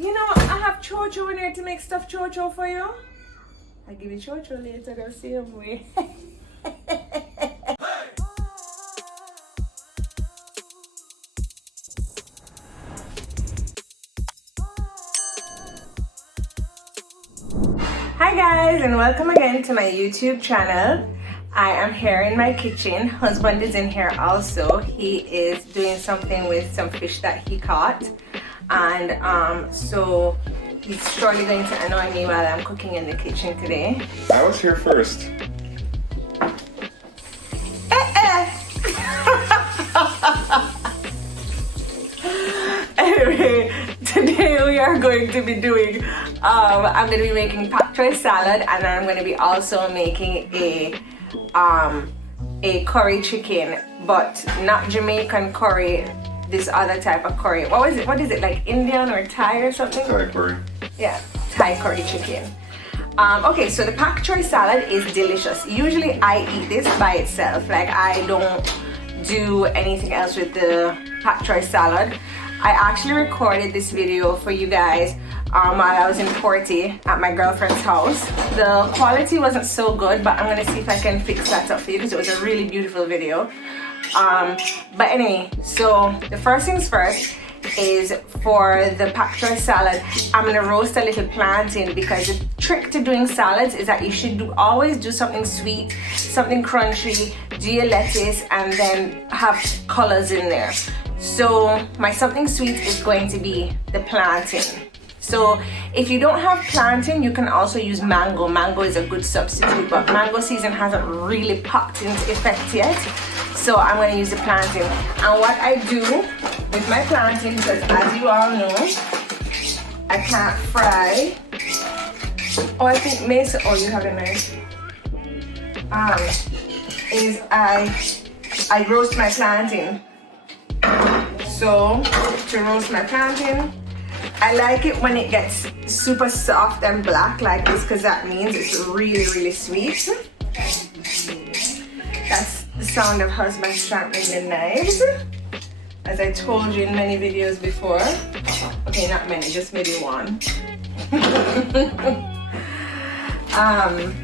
You know, I have Choy in here to make stuffed Choy for you. I'll give you Choy later the same way. Hi guys, and welcome again to my YouTube channel. I am here in my kitchen. Husband is in here also. He is doing something with some fish that he caught, and so he's surely going to annoy me while I'm cooking in the kitchen today. I was here first. Anyway, today we are going to be doing, I'm going to be making Pak Choi salad, and I'm going to be also making a curry chicken, but not Jamaican curry, this other type of curry. What is it, like Indian or Thai or something? Thai curry. Yeah, Thai curry chicken. Okay, so the Pak Choi salad is delicious. Usually I eat this by itself, like I don't do anything else with the Pak Choi salad. I actually recorded this video for you guys while I was in Porty at my girlfriend's house. The quality wasn't so good, but I'm gonna see if I can fix that up for you because it was a really beautiful video. But anyway, so the first things first is for the Pak Choi salad, I'm gonna roast a little plantain, because the trick to doing salads is that you should always do something sweet, something crunchy, do your lettuce, and then have colors in there. So my something sweet is going to be the plantain. So if you don't have plantain, you can also use mango. Mango is a good substitute, but mango season hasn't really popped into effect yet. So I'm going to use the plantain. And what I do with my plantain, because as you all know, I can't fry. Oh, I think Mace, oh, you have a knife. Is I roast my plantain. So to roast my plantain, I like it when it gets super soft and black like this, because that means it's really, really sweet. That's the sound of husband sharpening the knives, as I told you in many videos before. Okay, not many, just maybe one.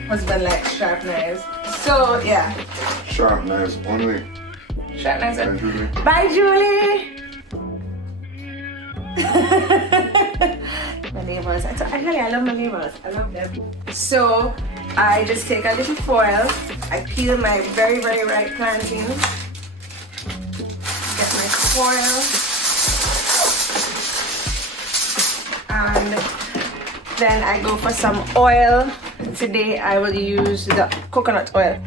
Husband likes sharp knives. So yeah. Sharp knives only. Sharp knives Bye, Julie. Bye, Julie. My neighbors, actually I love my neighbors, I love them. So I just take a little foil, I peel my very, very ripe plantain, get my foil, and then I go for some oil. Today I will use the coconut oil.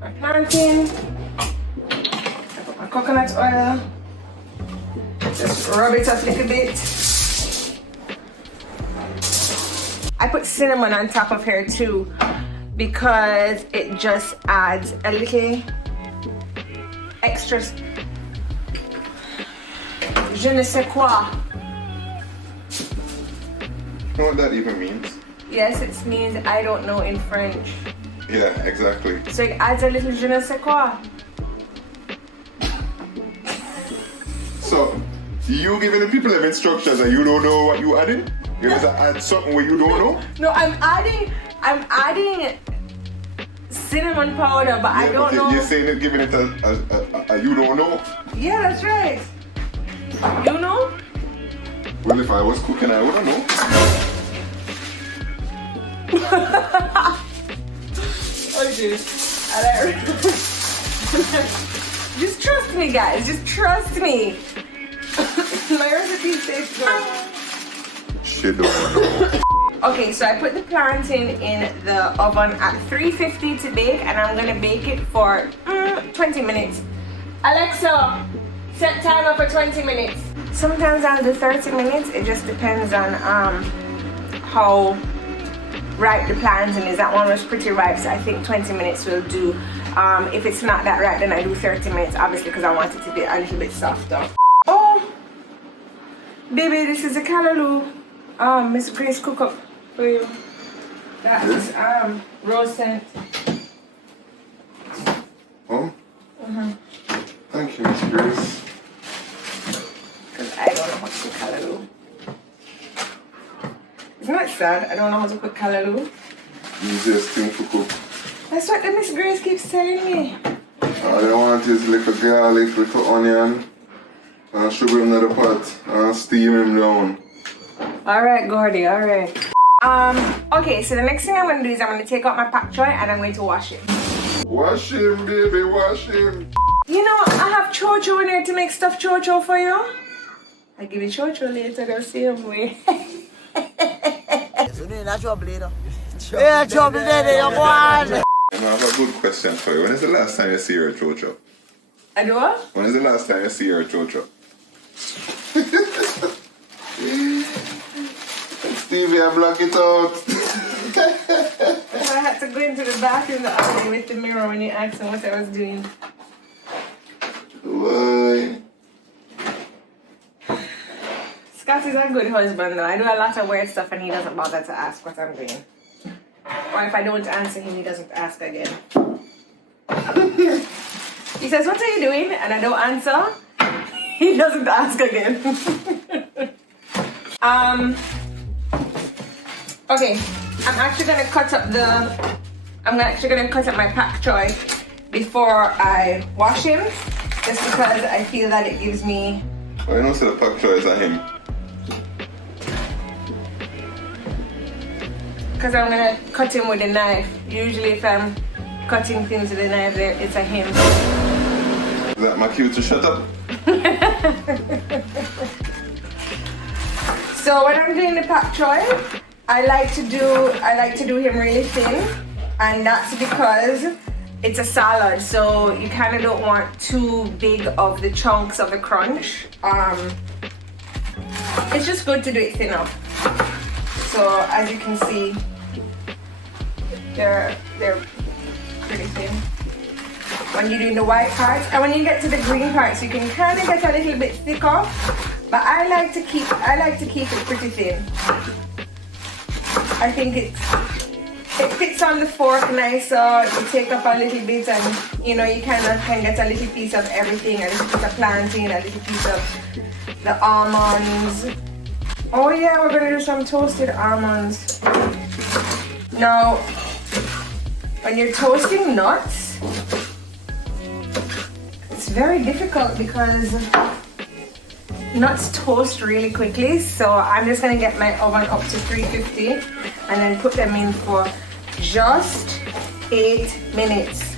My plantain, coconut oil, just rub it up a little bit. I put cinnamon on top of here too, because it just adds a little extra je ne sais quoi. You know what that even means? Yes, it means I don't know in French. Yeah, exactly. So it adds a little je ne sais quoi. So, you giving the people them instructions and you don't know what you adding? You just add something where you don't know? No, I'm adding cinnamon powder, but I don't know. You're saying it, giving it a you don't know? Yeah, that's right. You know? Well, if I was cooking, I wouldn't know. Okay. Just trust me, guys. Just trust me. My recipe says good. She don't know. Okay, so I put the plantain in the oven at 350 to bake, and I'm gonna bake it for 20 minutes. Alexa, set timer for 20 minutes. Sometimes I'll do 30 minutes. It just depends on how ripe the plantain is. That one was pretty ripe, so I think 20 minutes will do. If it's not that ripe, then I do 30 minutes, obviously, because I want it to be a little bit softer. Oh, baby, this is a callaloo. Miss Grace cook up for you. That is roast scent. Oh? Thank Thank you, Miss Grace. Because I don't know how to cook callaloo. Isn't that sad? I don't know how to cook callaloo. Easiest thing to cook. That's what the Miss Grace keeps telling me. All I want is little garlic, little onion, and sugar in the pot, and steam him down. Alright, Gordy, alright. Okay, so the next thing I'm gonna do is I'm gonna take out my pak choi and I'm going to wash it. Wash him, baby, wash him. You know, I have chocho in here to make stuffed chocho for you. I'll give you chocho later, they'll see him way. Yeah, trouble there, you want. I have a good question for you. When is the last time you see your chocho? I do what? When is the last time you see your chocho? Stevie, I block it out. I had to go into the bathroom the other day with the mirror when you asked me what I was doing. Why? Scott is a good husband though. I do a lot of weird stuff and he doesn't bother to ask what I'm doing. Or if I don't answer him, he doesn't ask again. He says, what are you doing? And I don't answer. He doesn't ask again. Okay, I'm actually gonna cut up my pak choi before I wash him, just because I feel that it gives me. I know so the pak choi is a him. Because I'm gonna cut him with a knife. Usually, if I'm cutting things with a knife, it's a him. Is that my cue to shut up? So when I'm doing the pak choi, I like to do him really thin, and that's because it's a salad, so you kind of don't want too big of the chunks of the crunch. It's just good to do it thinner. So as you can see, they're pretty thin. When you're doing the white parts, and when you get to the green parts, you can kind of get a little bit thicker. But I like to keep it pretty thin. I think it fits on the fork nicer. You take up a little bit, and you know you kind of can get a little piece of everything. A little piece of plantain, a little piece of the almonds. Oh yeah, we're gonna do some toasted almonds. Now, when you're toasting nuts, it's very difficult because nuts toast really quickly. So I'm just gonna get my oven up to 350 and then put them in for just 8 minutes.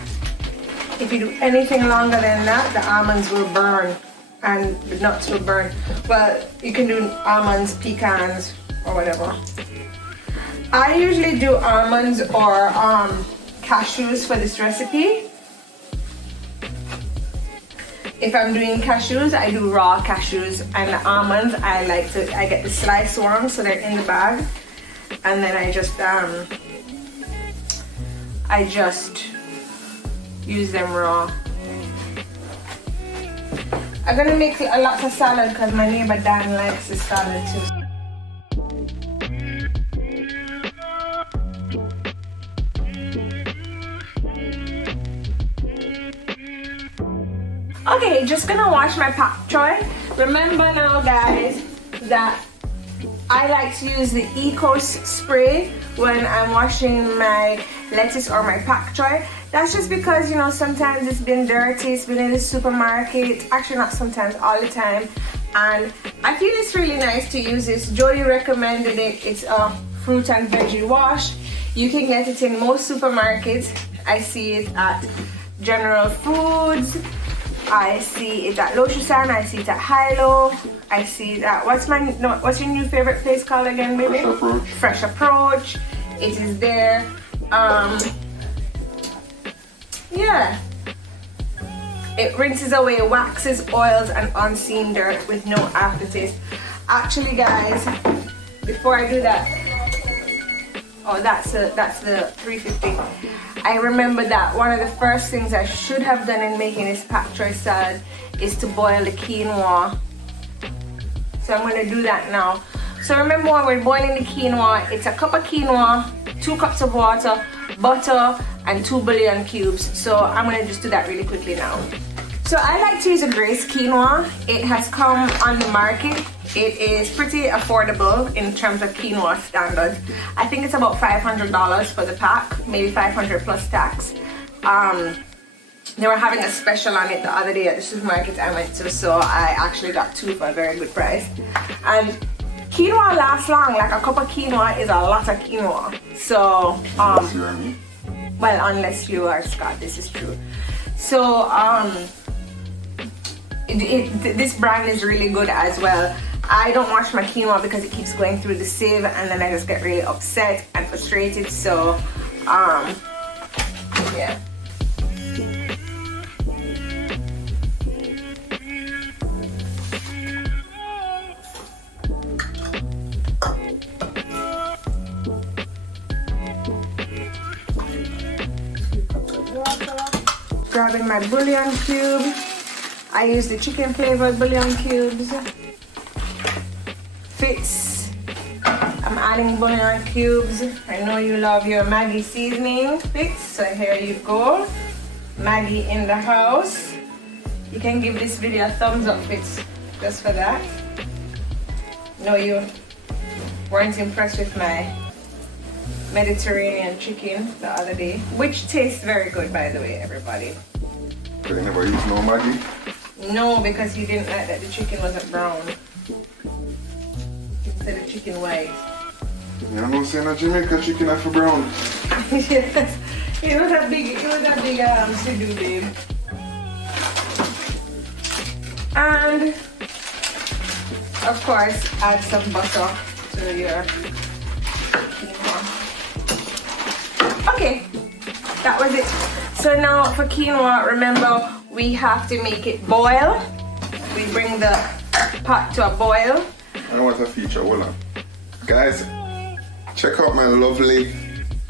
If you do anything longer than that, the almonds will burn and the nuts will burn. Well, you can do almonds, pecans, or whatever. I usually do almonds or cashews for this recipe. If I'm doing cashews, I do raw cashews, and the almonds I get the sliced ones, so they're in the bag, and then I just use them raw. I'm gonna make a lot of salad because my neighbor Dan likes the salad too. Okay, just gonna wash my pak choi. Remember now guys that I like to use the Eco spray when I'm washing my lettuce or my pak choi. That's just because, you know, sometimes it's been dirty, it's been in the supermarket. Actually, not sometimes, all the time. And I feel it's really nice to use this. Jodi recommended it. It's a fruit and veggie wash. You can get it in most supermarkets. I see it at General Foods. I see it at Loshusan. I see it at Hilo. I see it at, what's your new favorite place called again, baby? Fresh Approach. Fresh Approach. It is there. Yeah. It rinses away waxes, oils, and unseen dirt with no aftertaste. Actually, guys, before I do that, oh, that's the 350. I remember that one of the first things I should have done in making this pak choi salad is to boil the quinoa. So I'm going to do that now. So remember, when we're boiling the quinoa, it's a cup of quinoa, 2 cups of water, butter, and 2 bouillon cubes. So I'm going to just do that really quickly now. So I like to use a Grace quinoa. It has come on the market. It is pretty affordable in terms of quinoa standards. I think it's about $500 for the pack, maybe 500 plus tax. They were having a special on it the other day at the supermarket I went to, so I actually got 2 for a very good price. And quinoa lasts long. Like a cup of quinoa is a lot of quinoa. So well, unless you are Scott, this is true. So this brand is really good as well. I don't wash my quinoa because it keeps going through the sieve, and then I just get really upset and frustrated. So yeah. Grabbing my bouillon cube. I use the chicken flavored bouillon cubes. Fits. I'm adding bouillon cubes. I know you love your Maggi seasoning. Fits. So here you go. Maggi in the house. You can give this video a thumbs up, Fits, just for that. No, you weren't impressed with my Mediterranean chicken the other day, which tastes very good, by the way, everybody. But you never use no Maggi? No, because he didn't like that the chicken wasn't brown. He said the chicken white. You know, saying that Jamaica chicken are for brown. Yes, it was a big to-do, babe. And of course, add some butter to your quinoa. Okay, that was it. So now for quinoa, remember we have to make it boil. We bring the pot to a boil. I want a feature, hold on. Guys, check out my lovely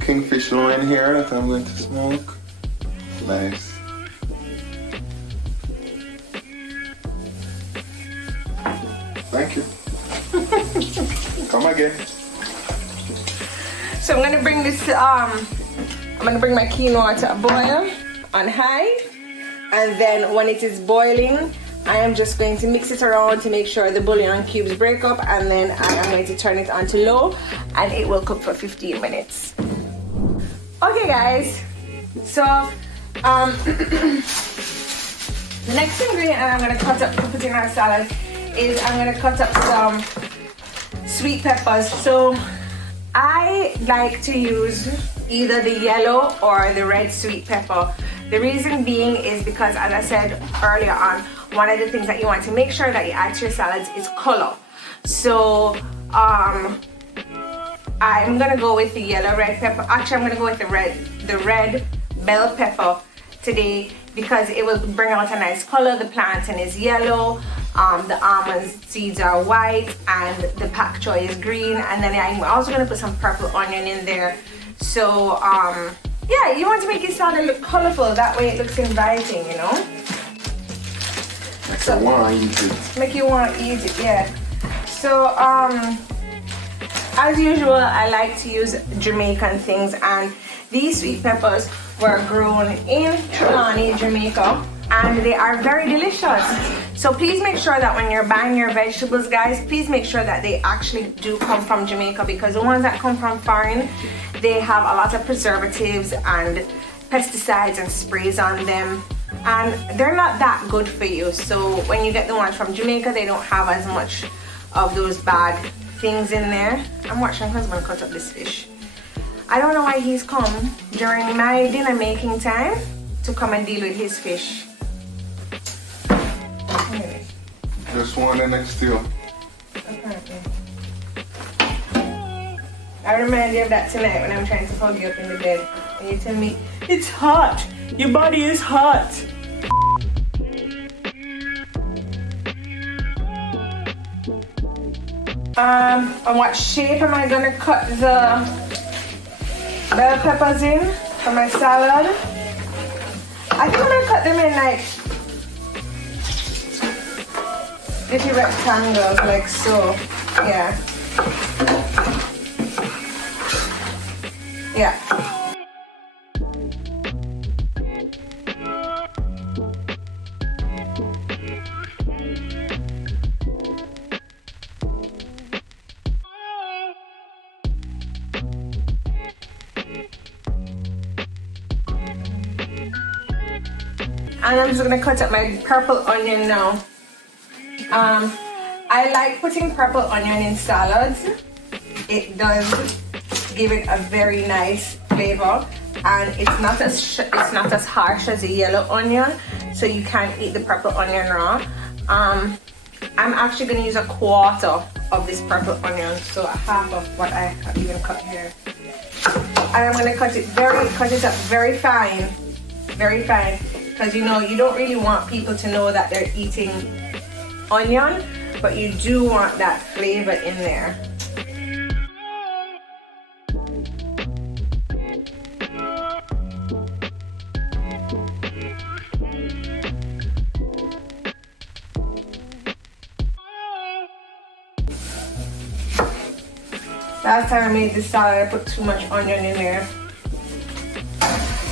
kingfish loin here that I'm going to smoke. Nice. Thank you. Come again. So I'm gonna bring this I'm gonna bring my quinoa to a boil on high, and then when it is boiling, I am just going to mix it around to make sure the bouillon cubes break up, and then I am going to turn it on to low, and it will cook for 15 minutes. Okay guys, so the next ingredient I'm gonna cut up to put in our salad is I'm gonna cut up some sweet peppers. So I like to use either the yellow or the red sweet pepper. The reason being is because, as I said earlier on, one of the things that you want to make sure that you add to your salads is color. So I'm gonna go with the yellow red pepper. Actually, I'm gonna go with the red bell pepper today because it will bring out a nice color. The plantain is yellow, the almonds seeds are white, and the pak choi is green, and then I'm also gonna put some purple onion in there. So yeah, you want to make your salad look colorful, that way it looks inviting, you know. Make you want to eat it. Make you want to eat it, yeah. So as usual, I like to use Jamaican things, and these sweet peppers were grown in Trelawny, Jamaica, and they are very delicious. So please make sure that when you're buying your vegetables, guys, please make sure that they actually do come from Jamaica, because the ones that come from foreign, they have a lot of preservatives and pesticides and sprays on them, and they're not that good for you. So when you get the ones from Jamaica, they don't have as much of those bad things in there. I'm watching my husband cut up this fish. I don't know why he's come during my dinner making time to come and deal with his fish. Anyway. Just one and next to you. Apparently. I remind you of that tonight when I'm trying to hug you up in the bed and you tell me, it's hot, your body is hot. On what shape am I gonna cut the bell peppers in for my salad? I think I'm gonna cut them in like little rectangles, like so. Yeah. Yeah. And I'm just gonna cut up my purple onion now. I like putting purple onion in salads. It does give it a very nice flavor, and it's not as harsh as a yellow onion, so you can't eat the purple onion raw. I'm actually gonna use a quarter of this purple onion, so a half of what I even cut here. And I'm gonna cut it up very fine, because you know you don't really want people to know that they're eating onion, but you do want that flavor in there. Last time I made this salad, I put too much onion in there.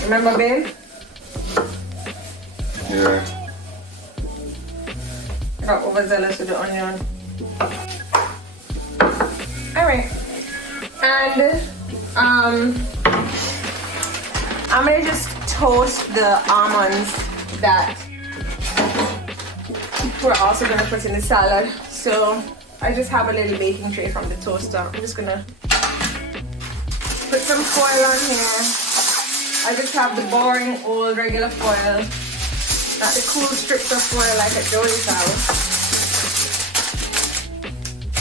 Remember, babe? Yeah. I got overzealous with the onion. Alright. And I'm gonna just toast the almonds that we're also gonna put in the salad. So I just have a little baking tray from the toaster. I'm just gonna put some foil on here. I just have the boring old regular foil, not the cool strips of foil like at Jodi's house.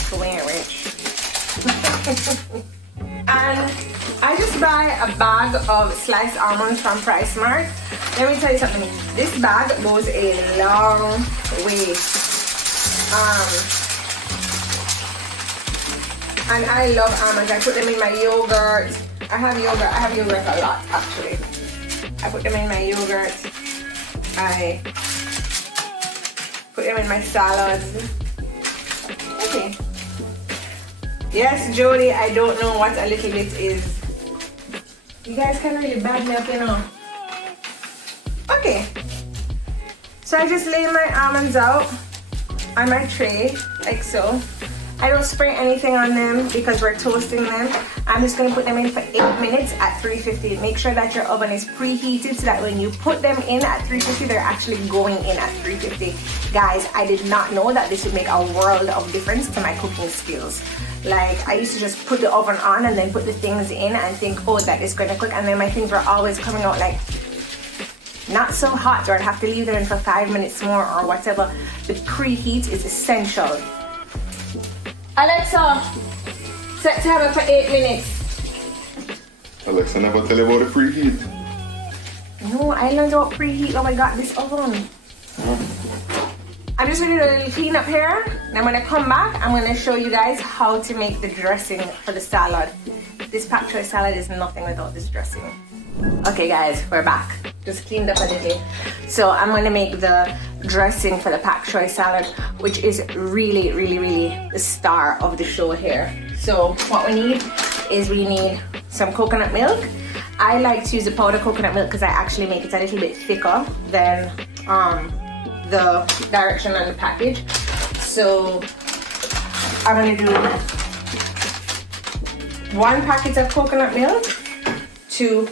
So we ain't rich. And I just buy a bag of sliced almonds from Price Mart. Let me tell you something. This bag goes a long way. And I love almonds. I put them in my yogurt. I have yogurt a lot actually. I put them in my yogurt. I put them in my salads. Okay. Yes, Jodi, I don't know what a little bit is. You guys can really bag me up, you know. Okay. So I just lay my almonds out on my tray, like so. I don't spray anything on them because we're toasting them. I'm just gonna put them in for 8 minutes at 350. Make sure that your oven is preheated so that when you put them in at 350, they're actually going in at 350. Guys, I did not know that this would make a world of difference to my cooking skills. Like, I used to just put the oven on and then put the things in and think, oh, that is gonna cook. And then my things were always coming out like not so hot, or I'd have to leave them in for 5 minutes more or whatever. The preheat is essential. Alexa, set timer for 8 minutes. Alexa never tell you about the preheat. No, I learned about preheat when I got this oven. I'm just gonna do a little clean up here. And I'm gonna come back. I'm gonna show you guys how to make the dressing for the salad. This Pak Choi salad is nothing without this dressing. Okay guys, we're back. Just cleaned up a little. So I'm gonna make the dressing for the Pak Choi salad, which is really, really, really the star of the show here. So what we need is we need some coconut milk. I like to use the powdered coconut milk because I actually make it a little bit thicker than the direction on the package. So I'm gonna do 1 packet of coconut milk to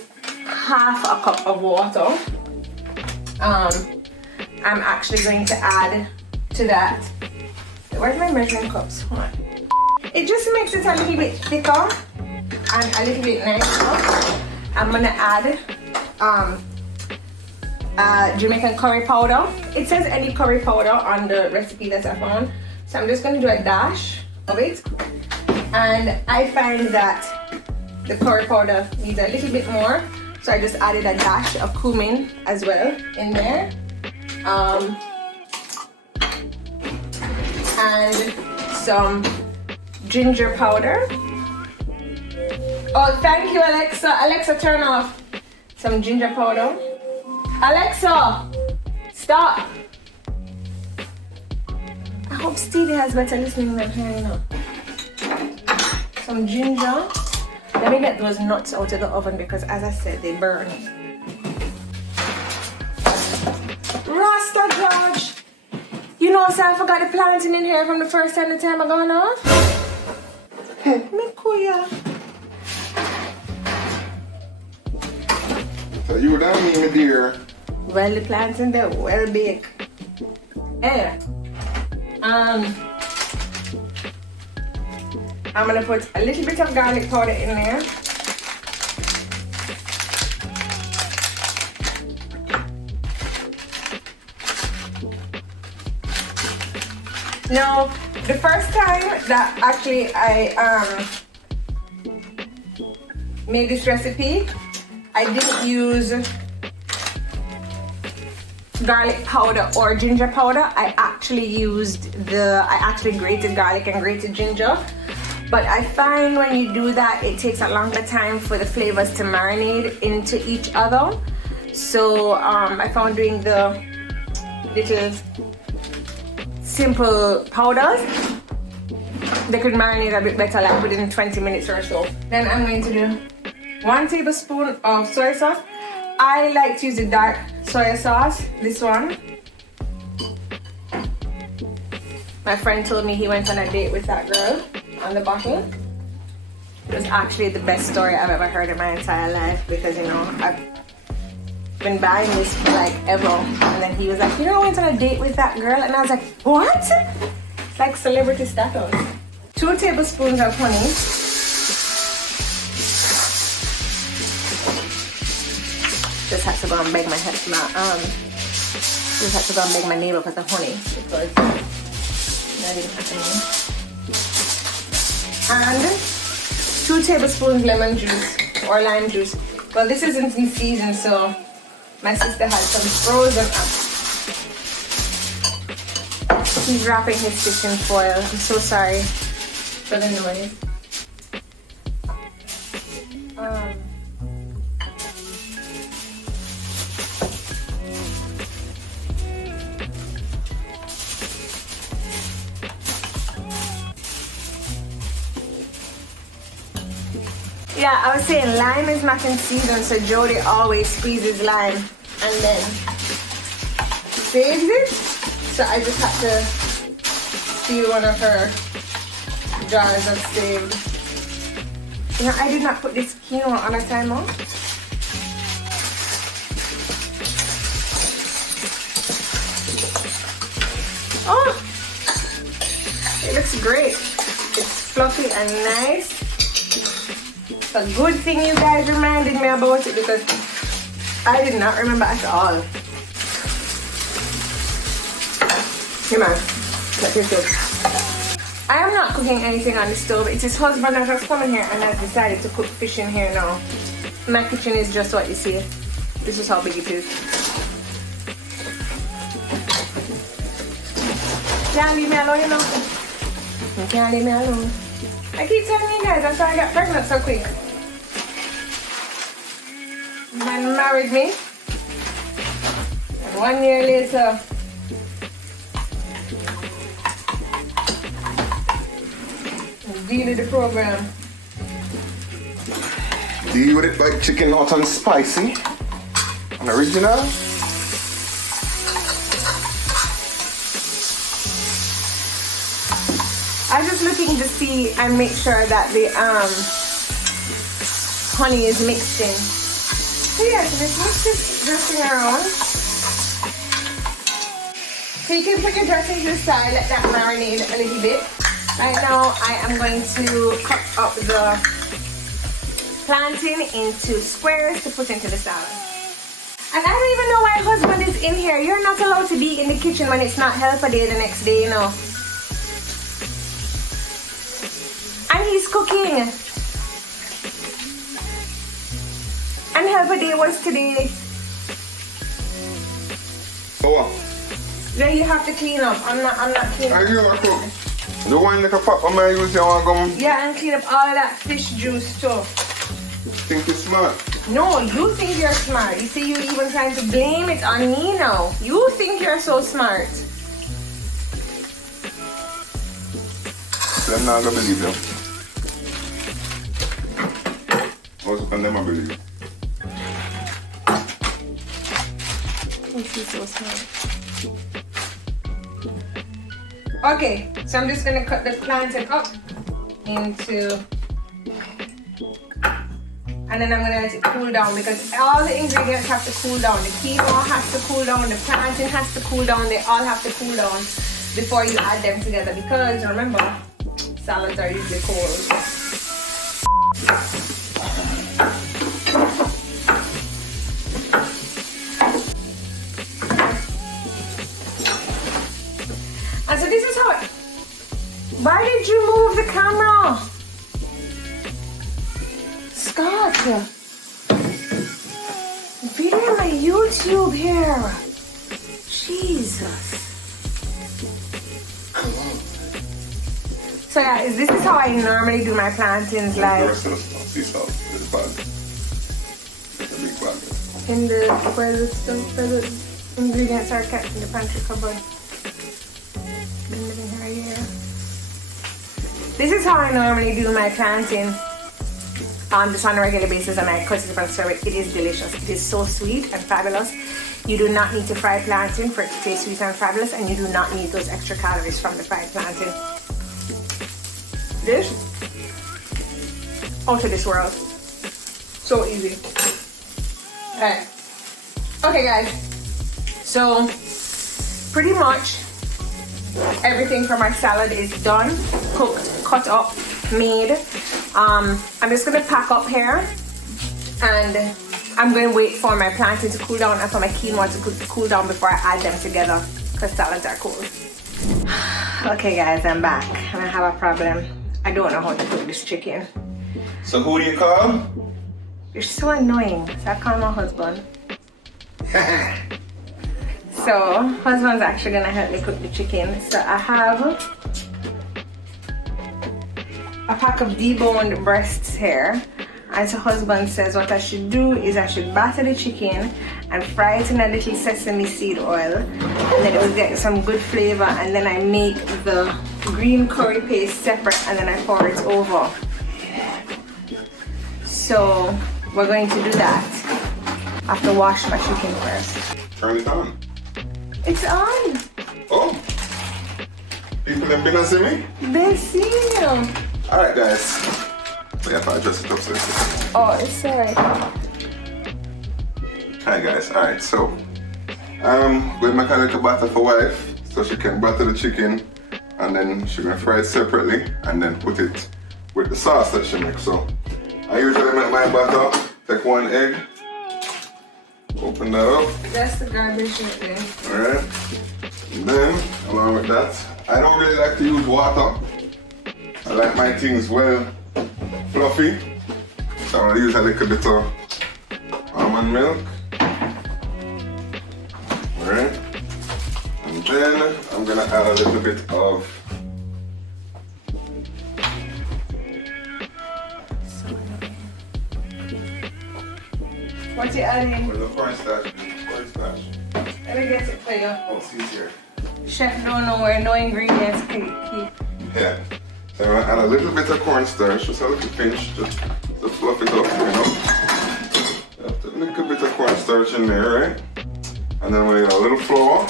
half a cup of water. I'm actually going to add to that. Where's my measuring cups? Hold on. It just makes it a little bit thicker and a little bit nicer. I'm gonna add Jamaican curry powder. It says any curry powder on the recipe that I found. So I'm just gonna do a dash of it. And I find that the curry powder needs a little bit more. So I just added a dash of cumin as well in there. And some ginger powder. Oh, thank you, Alexa. Alexa, turn off. Some ginger powder. Alexa, stop. I hope Stevie has better listening than her, you know. Some ginger. Let me get those nuts out of the oven because, as I said, they burn. Rasta George! You know, so I forgot the plantain in here from the first time I gone off. Me kuya. So you down me, my dear. Well, the plantain they're well baked. Anyway, I'm gonna put a little bit of garlic powder in there. Now, the first time that actually I made this recipe, I didn't use garlic powder or ginger powder. I actually grated garlic and grated ginger. But I find when you do that, it takes a longer time for the flavors to marinate into each other. So I found doing the little simple powders, they could marinate a bit better, like within 20 minutes or so. Then I'm going to do 1 tablespoon of soy sauce. I like to use the dark soy sauce, this one. My friend told me he went on a date with that girl on the bottle. It was actually the best story I've ever heard in my entire life, because, you know, I've been buying this for like ever. And then he was like, you know, I went on a date with that girl. And I was like, what? It's like celebrity status. 2 tablespoons of honey. Just had to go and beg my neighbor for the honey, because that didn't happen. And 2 tablespoons lemon juice or lime juice. Well, this isn't in season, so my sister had some frozen up. He's wrapping his fish in foil. I'm so sorry for the noise. Yeah, I was saying lime is not in season, so Jodi always squeezes lime and then saves it. So I just had to steal one of her jars of saved. You know, I did not put this quinoa on a timer. Oh, it looks great. It's fluffy and nice. It's a good thing you guys reminded me about it, because I did not remember at all. Come on, let this go. I am not cooking anything on the stove. It's his husband that has come in here and has decided to cook fish in here now. My kitchen is just what you see. This is how big it is. Can't leave me alone, you know. You can't leave me alone. I keep telling you guys, that's why I got pregnant so quick. Man married me. And 1 year later, deal with the program. Deal with it like chicken hot and spicy. And original. I'm just looking to see and make sure that the honey is mixed in. So yeah, so just mix this dressing around. So you can put your dressing to the side, let that marinate a little bit. Right now I am going to cut up the plantain into squares to put into the salad. And I don't even know why husband is in here. You're not allowed to be in the kitchen when it's not helper day the next day, you know. And he's cooking. And helper day was today. So what? Then you have to clean up. I'm not cleaning up. Are you gonna cook? The one that can pop on my use, you want to go? Yeah, and clean up all of that fish juice too. Think you're smart? No, you think you're smart. You see, you even trying to blame it on me now. You think you're so smart. I'm not gonna believe you. Also, can never believe. He's so smart. Okay, so I'm just gonna cut the plantain up into And then I'm gonna let it cool down because all the ingredients have to cool down. The quinoa has to cool down, the plantain has to cool down, they all have to cool down before you add them together because remember, salads are usually cold. And so this is how it, why did you move the camera? Scott, video my YouTube here. Jesus. So yeah, this is how I normally do my plantains, like The rest of the stuff, sea salt, is bad. It's a big bag. in the where the ingredients are kept in the pantry cupboard. Been living here a year. This is how I normally do my plantain. Just on a regular basis, and I cut it up and serve it. It is delicious. It is so sweet and fabulous. You do not need to fry plantain for it to taste sweet and fabulous, and you do not need those extra calories from the fried plantain. This, out of this world. So easy. Alright. Okay guys, so pretty much everything for my salad is done, cooked, cut up, made. I'm just gonna pack up here and I'm gonna wait for my plantain to cool down and for my quinoa to cool down before I add them together because salads are cold. Okay guys, I'm back and I have a problem. I don't know how to cook this chicken. So who do you call? You're so annoying. So I call my husband. So husband's actually gonna help me cook the chicken. So I have a pack of deboned breasts here. And so husband says what I should do is I should batter the chicken and fry it in a little sesame seed oil. And then it will get some good flavor. And then I make the green curry paste separate and then I pour it over. So we're going to do that. I have to wash my chicken first. Turn it on. It's on. Oh. People have been see me? They see you. Alright guys. We have to adjust it up so it's Oh, it's sorry. Hi guys, alright, so we'll make a little batter for wife so she can butter the chicken and then she can fry it separately and then put it with the sauce that she makes. So I usually make my batter, take 1 egg, open that up. That's the garbage right there. Alright. And then along with that, I don't really like to use water. I like my things well fluffy. So I'm gonna use a little bit of almond milk. Alright. And then I'm gonna add a little bit of What you adding? the cornstarch. Cornstarch. Let me get it for you. Oh, see here. Chef don't know where no ingredients keep. Yeah. So I'm gonna add a little bit of cornstarch, just a little pinch, just to fluff it up, you know. A little bit of cornstarch in there, right? And then we got a little flour.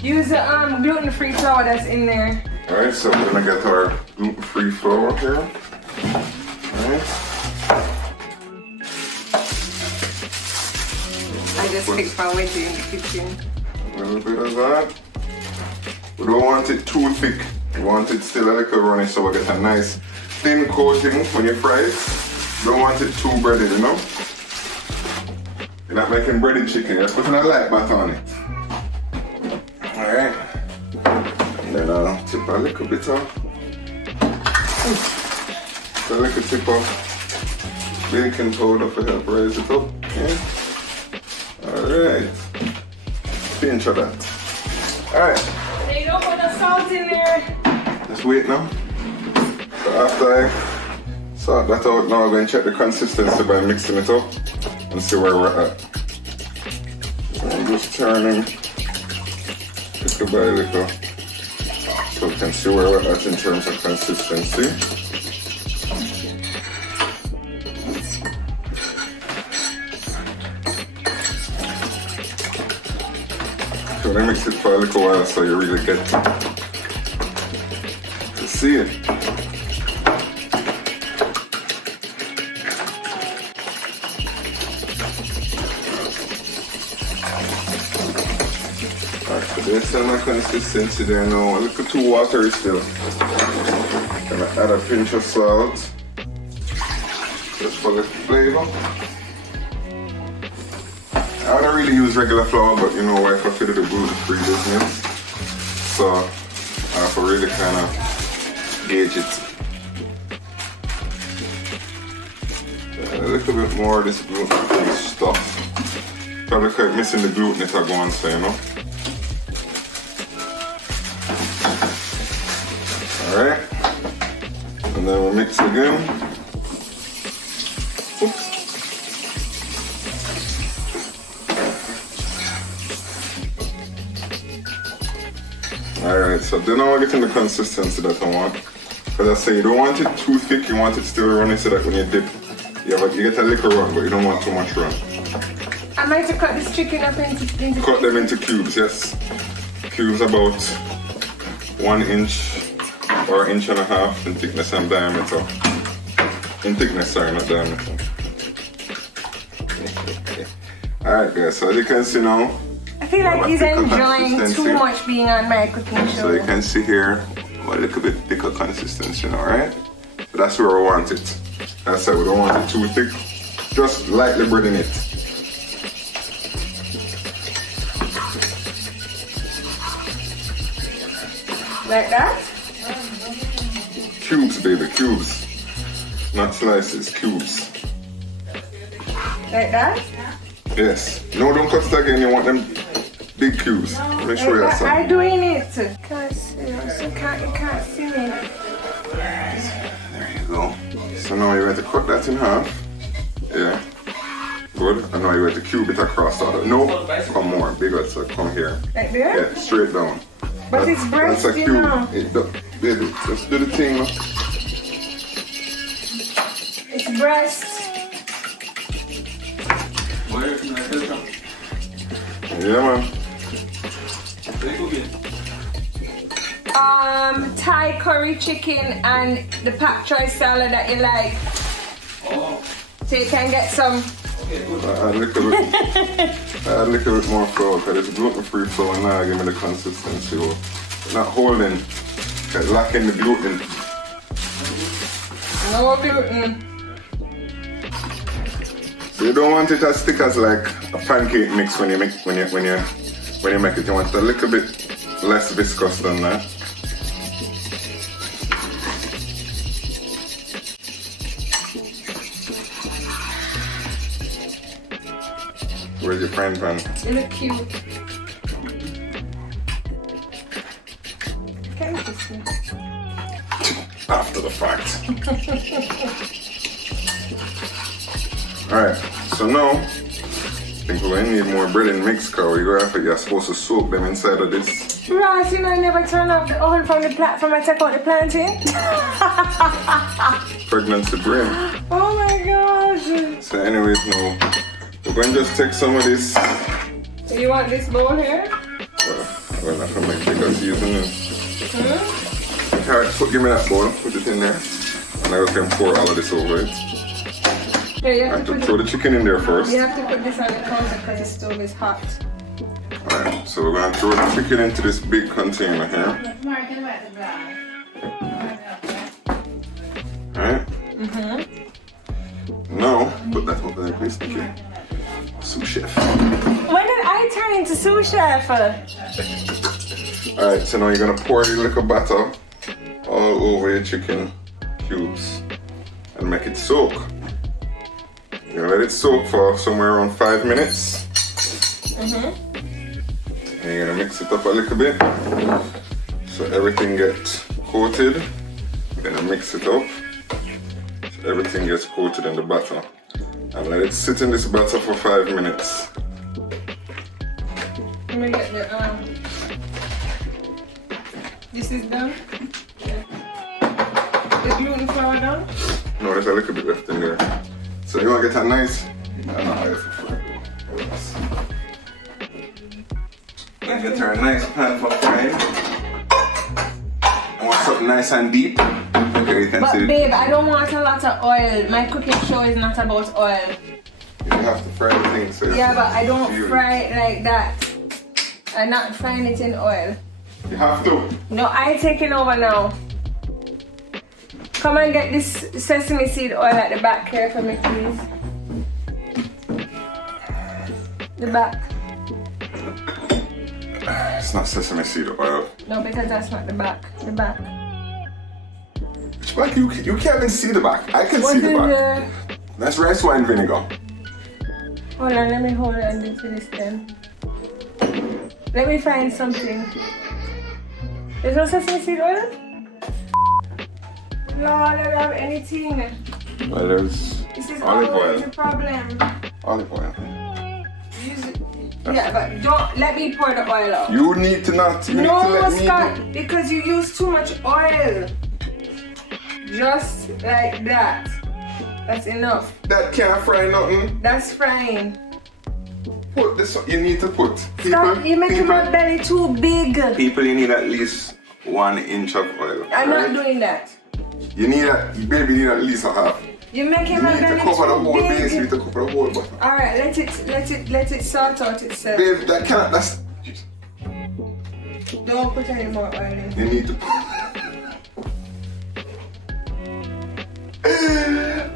Use the gluten-free flour that's in there. Alright, so we're gonna get our gluten-free flour here. Alright. I just fixed my wedgie in the kitchen. A little bit of that. We don't want it too thick. We want it still a little runny so we get a nice thin coating when you fry it. Don't want it too breaded, you know? You're not making breaded chicken, you're putting a light batter on it. Alright. And then I'll tip a little bit of a little tip of baking powder for help raise it up. Okay. Alright. Pinch of that. Alright. They don't put the salt in there. Just wait now. So after I sort that out now, I'm going to check the consistency by mixing it up and see where we're at. So I'm just turning little by little so we can see where we're at in terms of consistency. So let me mix it for a little while so you really get to see it. Based on my consistency there now, a little too watery still. Gonna add a pinch of salt. Just for the flavor. I don't really use regular flour, but you know, wife I fit the gluten-free business. So I have to really kind of gauge it. A little bit more of this gluten-free stuff. Probably kept missing the gluten that I go on, so you know. Alright, and then we'll mix again. Oops. Alright, so then I'll get in the consistency that I want. Because I say you don't want it too thick, you want it still runny so that when you dip, you get a little run, but you don't want too much run. Am I to cut this chicken up into Cut them into cubes, yes. Cubes about 1 inch or 1.5 inches in thickness and diameter. In thickness, sorry, not diameter. Alright guys, so as you can see now, I feel like he's enjoying too much being on my cooking show. So you can see here, a little bit thicker consistency, alright? So that's where we want it. That's why we don't want it too thick, just lightly breading it. Like that? Cubes, baby, cubes. Not slices, cubes. Like that? Yes. No, don't cut it again, you want them big cubes. Let me show you I'm some. doing it. Can't see, you can't see me. There you go. So now you're going to cut that in half. Yeah. Good. And now you're going to cube it across. No, come more, bigger, so come here. Like there? Yeah, straight down. But it's breast, that's a you cube. know. Baby, let's do the thing now. It's breast. Yeah, man. Thai curry chicken and the Pak Choi salad that you like. So you can get some. Add a little bit more flour because it's gluten-free flour now. Give me the consistency. Not holding, lacking the gluten. No gluten. So you don't want it as thick as like a pancake mix when you make when you make it. You want it a little bit less viscous than that. Where's your frying pan? They look cute. Can you see? After the fact. Alright, so now I think we're gonna need more bread and mix because you're supposed to soak them inside of this. Right, you know I never turn off the oil from the platform. I take out the plantain. Pregnancy brain. Oh my gosh. So anyways now, we're going to just take some of this. So you want this bowl here? Well, I'm gonna make because using this. Alright, give me that bowl, put it in there. And I can pour all of this over it. Here, you I have have to to put throw the chicken in there first. You have to put this on the counter because the stove is hot. Alright, so we're going to throw the chicken into this big container here. Alright? Now, put that over there, please. Thank you. Sous chef. When did I turn into sous chef? Alright, so now you're going to pour your little batter all over your chicken cubes and make it soak. You're going to let it soak for somewhere around 5 minutes. And you're going to mix it up a little bit so everything gets coated. You're going to mix it up so everything gets coated in the batter. And let it sit in this batter for 5 minutes. Let me get the this is done. The gluten flour done. No, there's a little bit left in there. So you want to get a nice. Let's get her a nice pan for frying. I want something nice and deep. Okay, you can But see. babe, I don't want a lot of oil. My cooking show is not about oil. You have to fry the thing. So Yeah, but I don't fry it like that. I'm not frying it in oil. You have to. No, I'm taking over now. Come and get this sesame seed oil at the back here for me, please. The back. It's not sesame seed oil. No, because that's not the back. The back. Which back? You can't even see the back. I can What see the is back. there? That's rice wine vinegar. Hold on, let me hold on to this then. Let me find something. There's no sesame seed oil? No, I don't have anything. Well, there's This is olive always oil. a problem. Olive oil. Use it. Yeah, but don't let me pour the oil out. You need to not. You need to No, let me Scott, because you use too much oil. Just like that. That's enough. That can't fry nothing. That's frying. Put this. You need to put. Stop, you're making my belly too big. People, you need at least 1 inch of oil. I'm right? not doing that. You need baby, you need at least a half. You're making You my need to belly cover the too whole base. You need big. to cover the whole bottom. Alright, let it sort out itself. Babe, that can't. That's. Don't put any more oil in. You need to.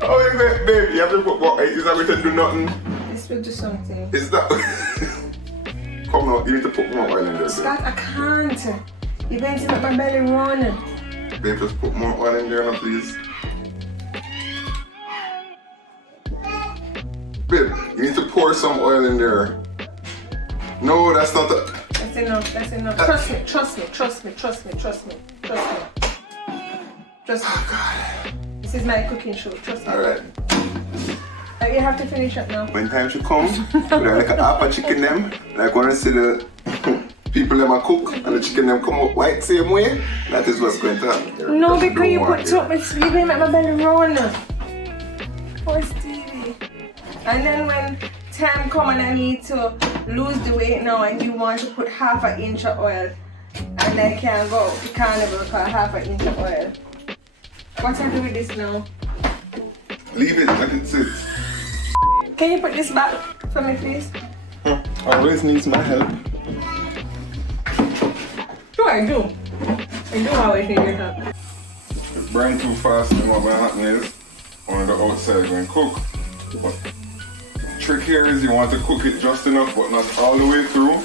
Oh, is it, babe? You have to put more. Is that going to do nothing? This will do something. Is that? Come on, you need to put more oil in there. Babe. Scott, I can't. You're going to make my belly run. Babe, just put more oil in there now, please. Babe, you need to pour some oil in there. No, that's not the. That's enough, that's enough. Trust me, trust me, trust me, trust me, trust me, trust me. Trust me. This is my cooking show, trust me. Alright. You have to finish up now. When time should come, we have like a half a chicken them. Like when I see the people them a cook and the chicken them come out white same way, that is what's going to happen. No, Just because you don't put want too it. much, you're going to make my belly run. Poor Stevie. And then when time come and I need to lose the weight now and you want to put half an inch of oil and I can't go to carnival for half an inch of oil. What I do with this now? Leave it like it sits. Can you put this back for me, please? Always needs my help. Sure, I do. I do always need your help. If burn too fast, then what will happen is one of the outside going to cook. But the trick here is you want to cook it just enough, but not all the way through.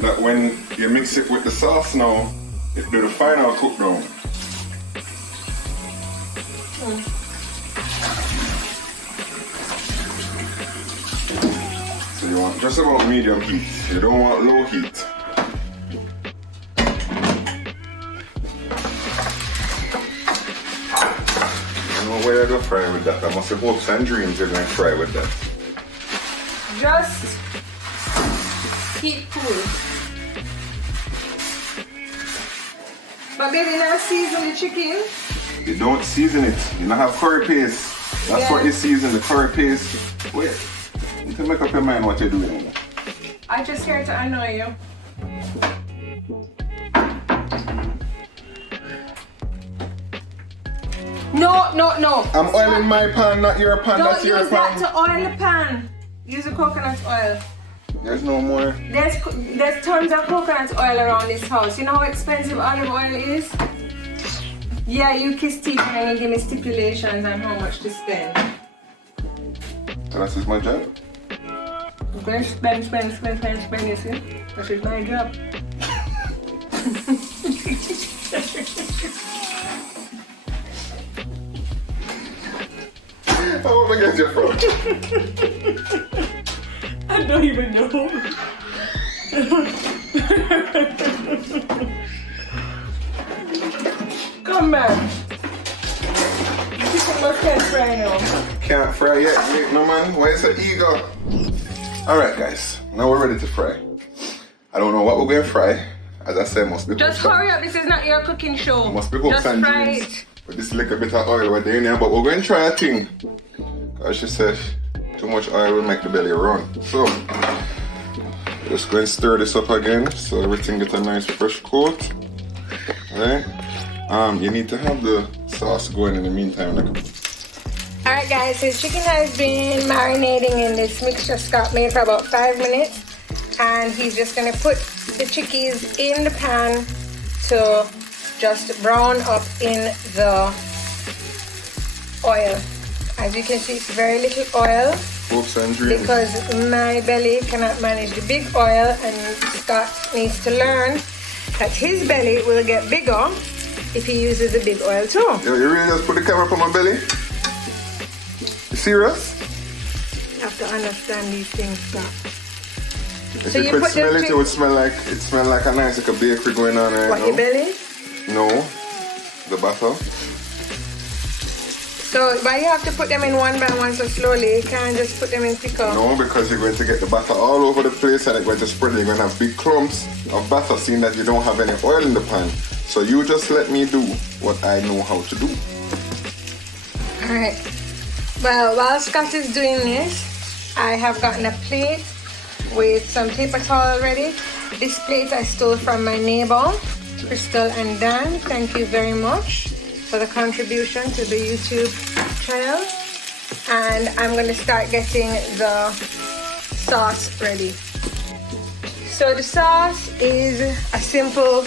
That when you mix it with the sauce now, it do the final cook down. So you want just about medium heat. You don't want low heat. I don't know where you're going to fry with that. I must have hopes and dreams you're going to fry with that. Just keep cool. But baby, now season the chicken. You don't season it. You don't have curry paste. That's what you season, the curry paste. Wait. You need to make up your mind what you're doing. I just here to annoy you. No. I'm oiling my pan, not your pan. Don't That's your use that pan. to oil the pan. Use the coconut oil. There's no more. There's tons of coconut oil around this house. You know how expensive olive oil is? Yeah, you kiss teeth and you give me stipulations on how much to spend. So that's just my job. I'm going to spend, you see? That is my job. How am I get you from? I don't even know. Come back. Chicken must can't fry now. Can't fry yet. Wait, no man. Why is it eager? Alright guys, now we're ready to fry. I don't know what we're going to fry. As I said, must be Just hurry up, this is not your cooking show. Must be hopes Just and fry dreams. it. With this little bit of oil we're doing here, but we're going to try a thing. Because she said too much oil will make the belly run. So, just going to stir this up again so everything gets a nice fresh coat. Right? You need to have the sauce going in the meantime. Alright guys, so the chicken has been marinating in this mixture Scott made for about 5 minutes. And he's just going to put the chickpeas in the pan to just brown up in the oil. As you can see, it's very little oil because my belly cannot manage the big oil, and Scott needs to learn that his belly will get bigger if he uses the big oil too. Yo, you really just put the camera up on my belly? You serious? You have to understand these things, Scott. If you could smell it, it would smell like a nice like a bakery going on right now. What, your belly? No, the butter. So, but you have to put them in one by one so slowly. You can't just put them in quicker. No, because you're going to get the butter all over the place and it's going to spread. You're going to have big clumps of butter, seeing that you don't have any oil in the pan. So you just let me do what I know how to do. Alright. Well, while Scott is doing this, I have gotten a plate with some paper towel ready. This plate I stole from my neighbor, Crystal and Dan. Thank you very much for the contribution to the YouTube channel. And I'm going to start getting the sauce ready. So the sauce is a simple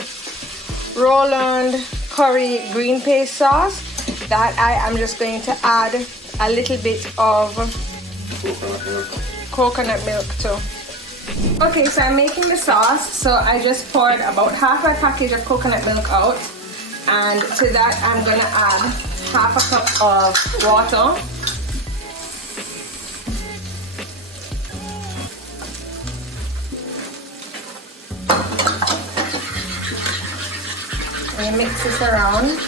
Roland curry green paste sauce that I am just going to add a little bit of coconut milk to. Okay, so I'm making the sauce. So I just poured about half a package of coconut milk out, and to that I'm gonna add half a cup of water. And you mix this around.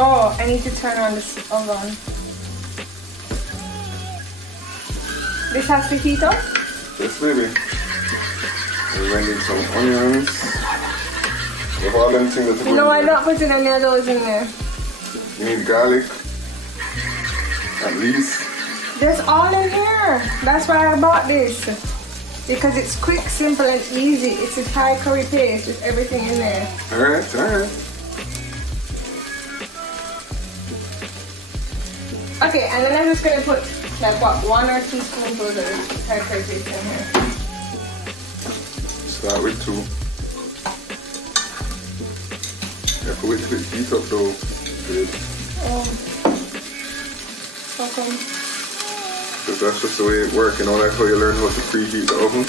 Oh, I need to turn on this oven. This has to heat up? Yes, baby. We're going to need some onions. With all them things that No, I'm not putting any of those in there. You need garlic. At least. There's all in here. That's why I bought this. Because it's quick, simple, and easy. It's a Thai curry paste with everything in there. Alright, alright. Okay, and then I'm just gonna put like what, 1 or 2 spoonfuls of Thai curry paste in here. Start with 2. You have to wait till it heats up though. How come? Because that's just the way it works, you know, like how you learn how to preheat the oven.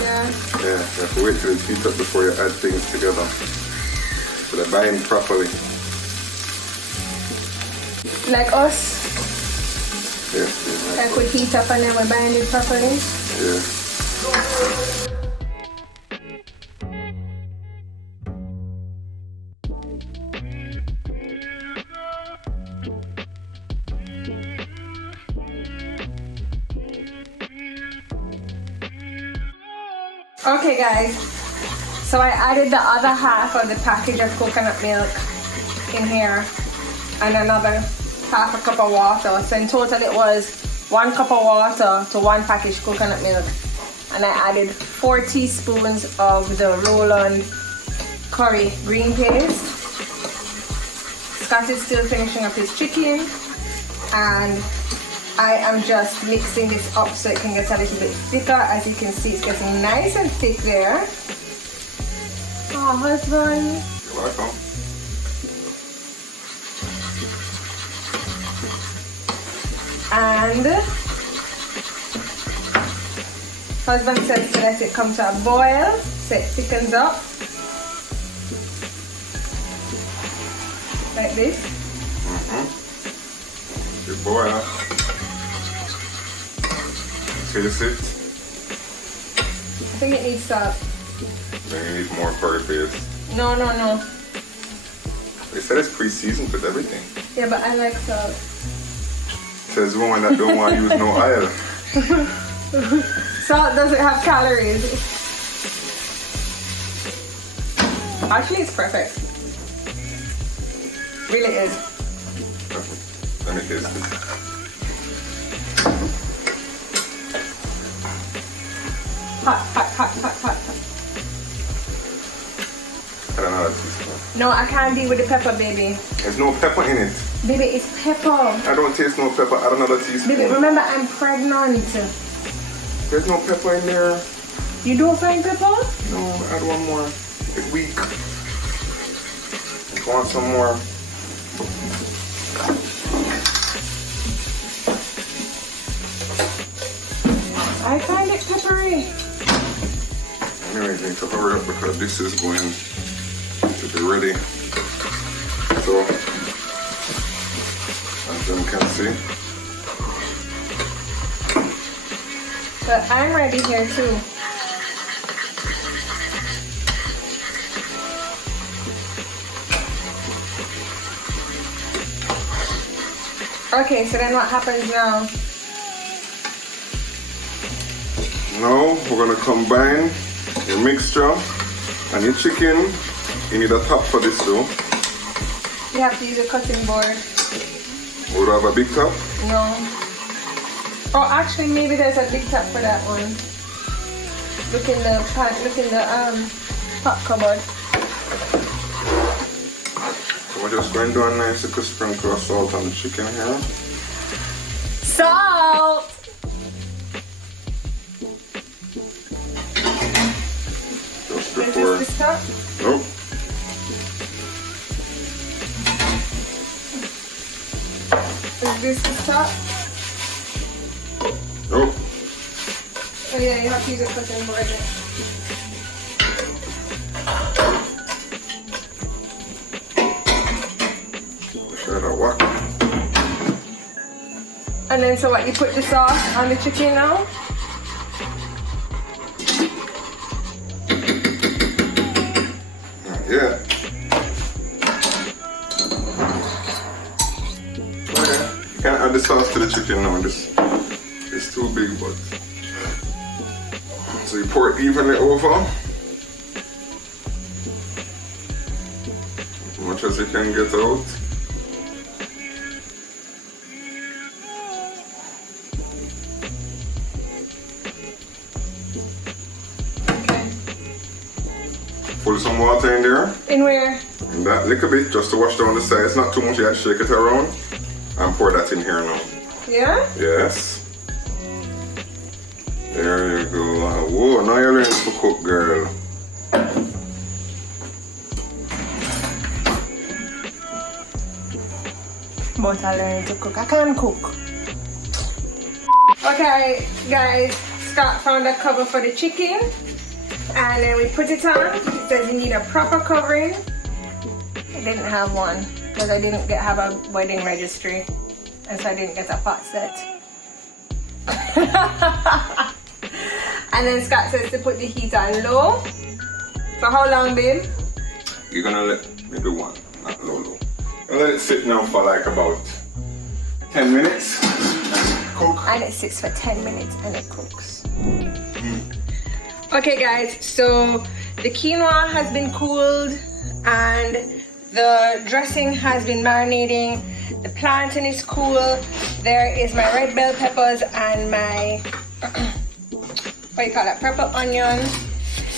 Yeah. Yeah, you have to wait till it heats up before you add things together. So they bind properly. Like us? Yeah. Like we heat up and then we bind it properly? Yeah. Okay guys, so I added the other half of the package of coconut milk in here and another half a cup of water. So in total it was 1 cup of water to 1 package coconut milk. And I added 4 teaspoons of the Roland curry green paste. Scott is still finishing up his chicken, and I am just mixing this up so it can get a little bit thicker. As you can see, it's getting nice and thick there. Oh, husband. You're welcome. And husband said to let it come to a boil so it thickens up. Like this. Good boil. Taste it. I think it needs salt. Then you need more curry paste. No. They said it's pre-seasoned with everything. Yeah, but I like salt. Says the woman that don't want to use no oil. Salt doesn't have calories. Actually, it's perfect. Really is. Let me taste it. Hot. I don't know how to taste it. No, I can't deal with the pepper, baby. There's no pepper in it. Baby, it's pepper. I don't taste no pepper. Add another teaspoon. Baby, remember I'm pregnant. There's no pepper in there. You don't find pepper? No, add one more. It's weak. I want some more. I find it peppery. Anyways, I need to hurry up because this is going to be ready. So, as you can see. But I'm ready here too. Okay, so then what happens now? Now we're gonna combine your mixture and your chicken. You need a top for this though. You have to use a cutting board. Would you have a big top? No. Oh, actually, maybe there's a big top for that one. Look in the pot cupboard. So we're just going to do a nice little sprinkle of salt on the chicken here. Salt! Just Is before. this the top? Nope. Is this the top? Nope. Oh yeah, you have to use a cutting board. Try that whack. And then so what, you put the sauce on the chicken now? Yeah. Okay. You can add the sauce to the chicken now. This is too big, but so you pour it evenly over as much as you can get out. Put some water in there. In where? And that little bit just to wash down the sides, not too much, you have to shake it around and pour that in here now. Yeah? Yes. There you go. Whoa, now you're learning to cook, girl. But I learned to cook. I can cook. Okay, guys, Scott found a cover for the chicken. And then we put it on. It says you need a proper covering. I didn't have one because I didn't have a wedding registry. And so I didn't get a pot set. And then Scott says to put the heat on low. For how long, babe? You're gonna let maybe one, not low. And let it sit now for like about 10 minutes. Cook. And it sits for 10 minutes and it cooks. Okay guys, so the quinoa has been cooled and the dressing has been marinating. The plantain is cool. There is my red bell peppers and my purple onions.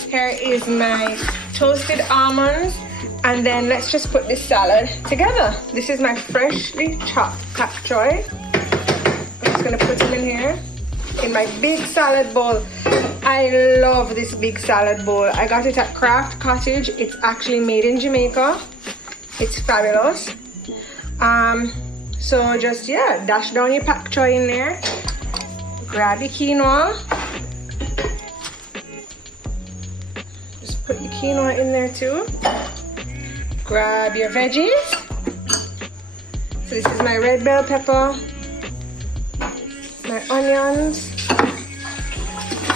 Here is my toasted almonds. And then let's just put this salad together. This is my freshly chopped Pak Choi. I'm just gonna put them in here in my big salad bowl. I love this big salad bowl. I got it at Craft Cottage. It's actually made in Jamaica. It's fabulous. So just, yeah, dash down your Pak Choi in there. Grab your quinoa. Just put your quinoa in there too. Grab your veggies. So this is my red bell pepper, my onions.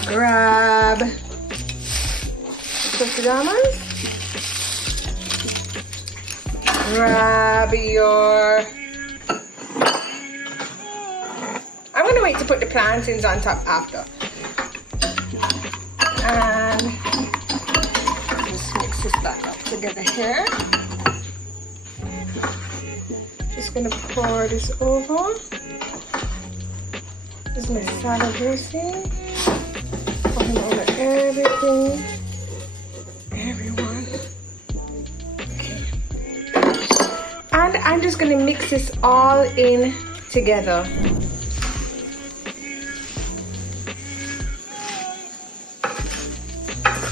Grab toasted almonds. Grab your... I'm gonna wait to put the plantains on top after. And just mix this back up together here. Just gonna pour this over. This is my salad dressing. Pouring over everything. Everyone. Okay. And I'm just gonna mix this all in together.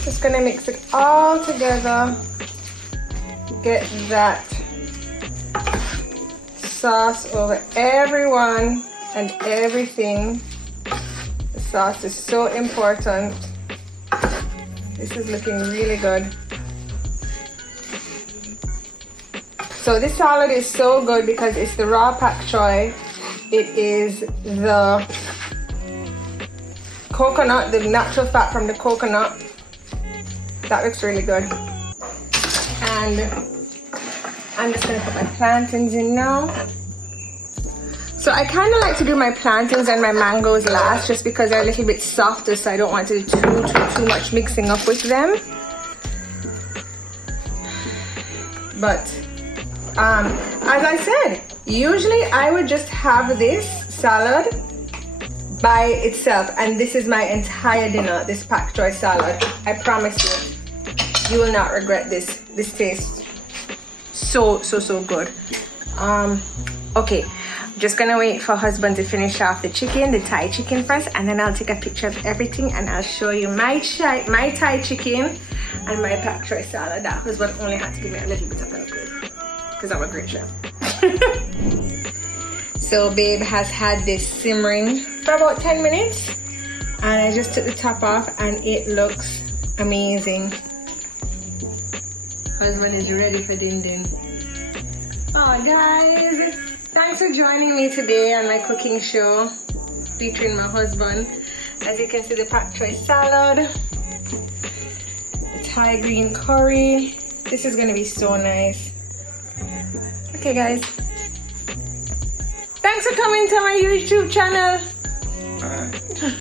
Just gonna mix it all together. Get that sauce over everyone and everything. The sauce is so important. This is looking really good. So this salad is so good because it's the raw pak choi. It is the coconut, the natural fat from the coconut. That looks really good. And I'm just gonna put my plantains in now. So I kind of like to do my plantains and my mangoes last just because they're a little bit softer, so I don't want to do too much mixing up with them. But as I said, usually I would just have this salad by itself, and this is my entire dinner, this pak choi salad. I promise you, you will not regret this. This tastes so good. Okay, just gonna wait for husband to finish off the chicken, the Thai chicken first, and then I'll take a picture of everything and I'll show you my Thai chicken and my pak choi salad. That husband only had to give me a little bit of help because I'm a great chef. So babe has had this simmering for about 10 minutes and I just took the top off and it looks amazing. Husband is ready for din din. Oh guys, thanks for joining me today on my cooking show featuring my husband. As you can see, the pak choi salad, the Thai green curry. This is gonna be so nice. Okay guys, thanks for coming to my YouTube channel. Bye.